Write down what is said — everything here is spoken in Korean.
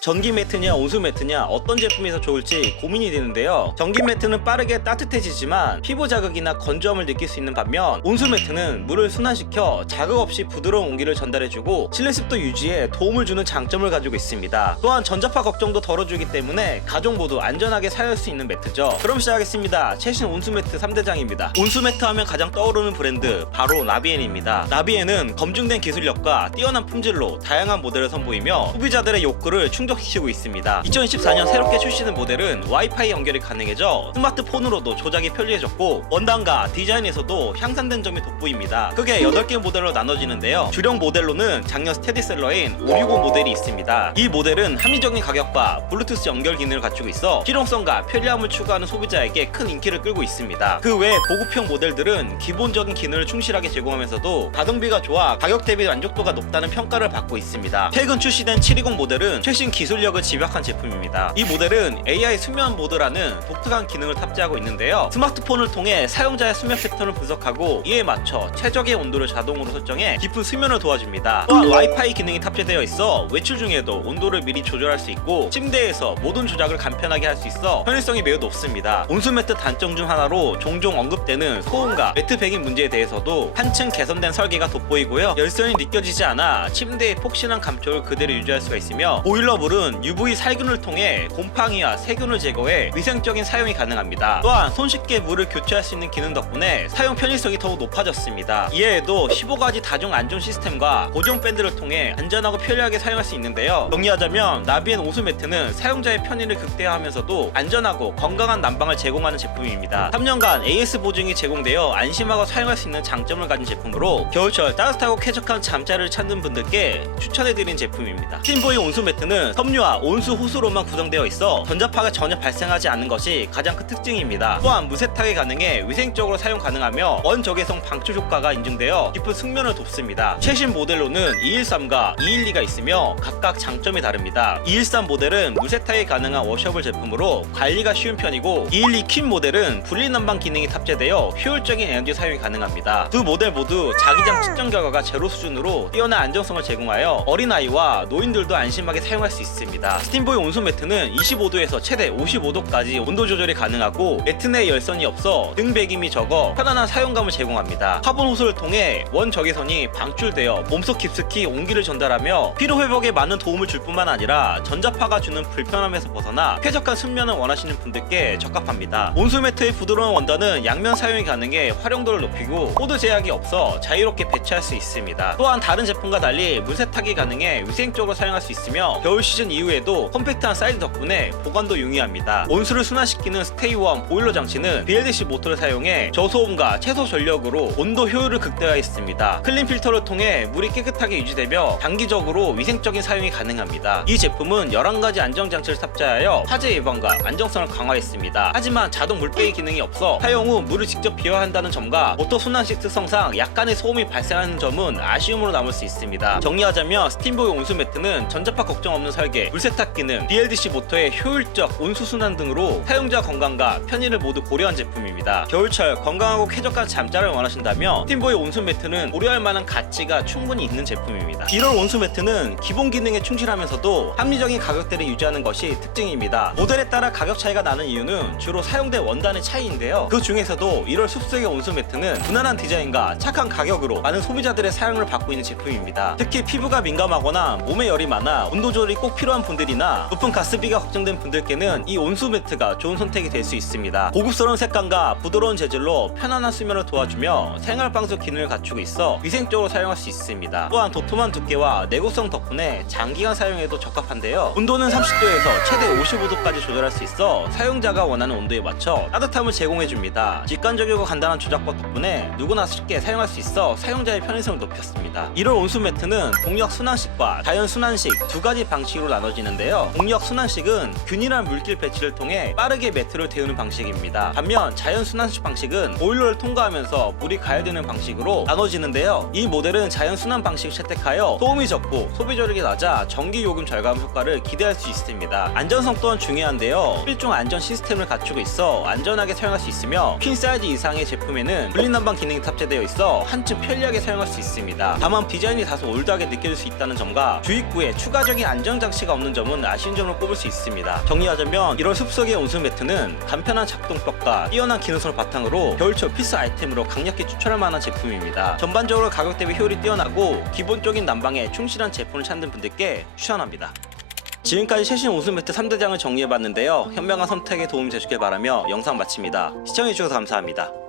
전기 매트냐 온수 매트냐 어떤 제품이 더 좋을지 고민이 되는데요. 전기 매트는 빠르게 따뜻해지지만 피부 자극이나 건조함을 느낄 수 있는 반면 온수 매트는 물을 순환시켜 자극 없이 부드러운 온기를 전달해주고 실내 습도 유지에 도움을 주는 장점을 가지고 있습니다. 또한 전자파 걱정도 덜어주기 때문에 가족 모두 안전하게 사용할 수 있는 매트죠. 그럼 시작하겠습니다. 최신 온수 매트 3대장입니다. 온수 매트 하면 가장 떠오르는 브랜드 바로 나비엔입니다. 나비엔은 검증된 기술력과 뛰어난 품질로 다양한 모델을 선보이며 소비자들의 욕구를 충 족시키고 있습니다. 2014년 새롭게 출시된 모델은 와이파이 연결이 가능해져 스마트폰으로도 조작이 편리해졌고 원단과 디자인에서도 향상된 점이 돋보입니다. 크게 8개 모델로 나눠지는데요. 주력 모델로는 작년 스테디셀러인 565 모델이 있습니다. 이 모델은 합리적인 가격과 블루투스 연결 기능을 갖추고 있어 실용성과 편리함을 추구하는 소비자에게 큰 인기를 끌고 있습니다. 그 외 보급형 모델들은 기본적인 기능을 충실하게 제공하면서도 가성비가 좋아 가격 대비 만족도가 높다는 평가를 받고 있습니다. 최근 출시된 720 모델은 최신 기술력을 집약한 제품입니다. 이 모델은 AI 수면 모드라는 독특한 기능을 탑재하고 있는데요. 스마트폰을 통해 사용자의 수면 패턴을 분석하고 이에 맞춰 최적의 온도를 자동으로 설정해 깊은 수면을 도와줍니다. 또한 와이파이 기능이 탑재되어 있어 외출 중에도 온도를 미리 조절할 수 있고 침대에서 모든 조작을 간편하게 할 수 있어 편의성이 매우 높습니다. 온수 매트 단점 중 하나로 종종 언급되는 소음과 매트 배기 문제에 대해서도 한층 개선된 설계가 돋보이고요. 열선이 느껴지지 않아 침대의 폭신한 감촉을 그대로 유지할 수가 있으며 보일러 물은 UV 살균을 통해 곰팡이와 세균을 제거해 위생적인 사용이 가능합니다. 또한 손쉽게 물을 교체할 수 있는 기능 덕분에 사용 편의성이 더욱 높아졌습니다. 이외에도 15가지 다중 안전 시스템과 고정 밴드를 통해 안전하고 편리하게 사용할 수 있는데요. 정리하자면 나비엔 오수 매트는 사용자의 편의를 극대화하면서도 안전하고 건강한 난방을 제공하는 제품입니다. 3년간 AS 보증이 제공되어 안심하고 사용할 수 있는 장점을 가진 제품으로 겨울철 따뜻하고 쾌적한 잠자리를 찾는 분들께 추천해드린 제품입니다. 팀보이 온수 매트는 섬유와 온수 호수로만 구성되어 있어 전자파가 전혀 발생하지 않는 것이 가장 큰 특징입니다. 또한 무세탁이 가능해 위생적으로 사용 가능하며 원적외성 방출 효과가 인증되어 깊은 숙면을 돕습니다. 최신 모델로는 213과 212가 있으며 각각 장점이 다릅니다. 213 모델은 무세탁이 가능한 워셔블 제품으로 관리가 쉬운 편이고 212 퀸 모델은 분리난방 기능이 탑재되어 효율적인 에너지 사용이 가능합니다. 두 모델 모두 자기장 측정 결과가 제로 수준으로 뛰어난 안정성을 제공하여 어린아이와 노인들도 안심하게 사용할 수 있습니다. 스팀보이 온수 매트는 25도에서 최대 55도까지 온도 조절이 가능하고 매트 내 열선이 없어 등 배김이 적어 편안한 사용감을 제공합니다. 카본 호스를 통해 원 적외선이 방출되어 몸속 깊숙이 온기를 전달하며 피로 회복에 많은 도움을 줄 뿐만 아니라 전자파가 주는 불편함에서 벗어나 쾌적한 숙면을 원하시는 분들께 적합합니다. 온수 매트의 부드러운 원단은 양면 사용이 가능해 활용도를 높이고 코드 제약이 없어 자유롭게 배치할 수 있습니다. 또한 다른 제품과 달리 물세탁이 가능해 위생적으로 사용할 수 있으며 겨울 시즌 이후에도 컴팩트한 사이즈 덕분에 보관도 용이합니다. 온수를 순환시키는 스테이원 보일러 장치는 BLDC 모터를 사용해 저소음과 최소 전력으로 온도 효율을 극대화했습니다. 클린 필터를 통해 물이 깨끗하게 유지되며 단기적으로 위생적인 사용이 가능합니다. 이 제품은 11가지 안정장치를 탑재하여 화재 예방과 안정성을 강화했습니다. 하지만 자동 물빼기 기능이 없어 사용 후 물을 직접 비워야 한다는 점과 모터 순환식 특성상 약간의 소음이 발생하는 점은 아쉬움으로 남을 수 있습니다. 정리하자면 스팀보이 온수 매트는 전자파 걱정 없는 설계, 물세탁 기능, BLDC 모터의 효율적 온수 순환 등으로 사용자 건강과 편의를 모두 고려한 제품입니다. 겨울철 건강하고 쾌적한 잠자를 원하신다면 스팀보이 온수 매트는 고려할 만한 가치가 충분히 있는 제품입니다. 이런 온수 매트는 기본 기능에 충실하면서도 합리적인 가격대를 유지하는 것이 특징입니다. 모델에 따라 가격 차이가 나는 이유는 주로 사용된 원단의 차이인데요. 그 중에서도 1월 숲속의 온수 매트는 무난한 디자인과 착한 가격으로 많은 소비자들의 사랑을 받고 있는 제품입니다. 특히 피부가 민감하거나 몸에 열이 많아 온도 조절이 꼭 필요한 분들이나 높은 가스비가 걱정된 분들께는 이 온수 매트가 좋은 선택이 될 수 있습니다. 고급스러운 색감과 부드러운 재질로 편안한 수면을 도와주며 생활 방수 기능을 갖추고 있어 위생적으로 사용할 수 있습니다. 또한 도톰한 두께와 내구성 덕분에 장기간 사용해도 적합한데요. 온도는 30도에서 최대 55도까지 조절할 수 있어 사용자가 원하는 온도에 맞춰 따뜻함을 제공해줍니다. 직관적이고 간단한 조작법 덕분에 누구나 쉽게 사용할 수 있어 사용자의 편의성을 높였습니다. 1월 온수 매트는 동력 순환식과 자연 순환식 두 가지 방식 으로 나눠지는데요. 동력 순환식은 균일한 물길 배치를 통해 빠르게 매트를 데우는 방식입니다. 반면 자연 순환식 방식은 보일러를 통과하면서 물이 가열되는 방식으로 나눠지는데요. 이 모델은 자연 순환 방식을 채택하여 소음이 적고 소비 저력이 낮아 전기 요금 절감 효과를 기대할 수 있습니다. 안전성 또한 중요한데요. 필중 안전 시스템을 갖추고 있어 안전하게 사용할 수 있으며 퀸 사이즈 이상의 제품에는 분리난방 기능이 탑재되어 있어 한층 편리하게 사용할 수 있습니다. 다만 디자인이 다소 올드하게 느껴질 수 있다는 점과 주입구에 추가적인 안정 장치 장치가 없는 점은 아쉬운 점으로 꼽을 수 있습니다. 정리하자면 이런 숲속의 온수 매트는 간편한 작동법과 뛰어난 기능성을 바탕으로 겨울철 필수 아이템으로 강력히 추천할 만한 제품입니다. 전반적으로 가격 대비 효율이 뛰어나고 기본적인 난방에 충실한 제품을 찾는 분들께 추천합니다. 지금까지 최신 온수 매트 3대장을 정리해봤는데요. 현명한 선택에 도움이 되셨길 바라며 영상 마칩니다. 시청해주셔서 감사합니다.